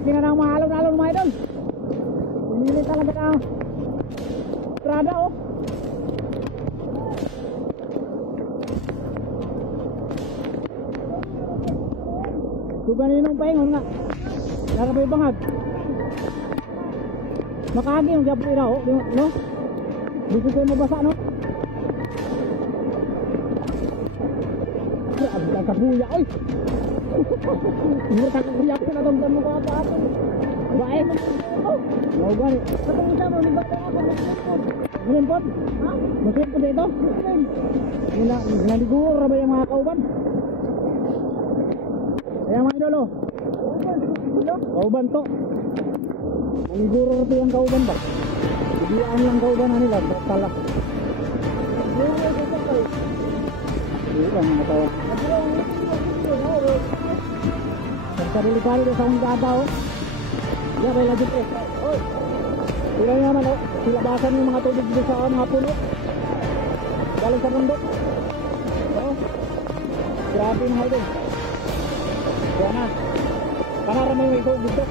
laki na ng mga alon-alon mga idol. Pumili talaga ng strada oh. So ganinong paingon nga. Lara pa ibangag. Makagi yung gabi na oh, no? Dito kayo mabasa no? Grabe ka kabuya oy. Hindi ka kabuya ko na damdam mo ka apa-apa. Bae. Mau gani. Katong isa mo ni bata ako magpot. Magpot? Ha? Magpot dito? Naligur ra ba yung mga kauban? Ayan mga idol oh. Kauban to. Naligur ra yung kauban ba? Bigyan lang kauban nila, tala. Hindi lang mga tawa. Pagkadili-kali sa akong gata oh. Yan may lagit eh. Tingnan nyo naman oh. Silabasan yung mga tubig dito sa mga puno. Galing sa bundok. Oh. Grabe yung haldong. Yan na. Panara may ito dito.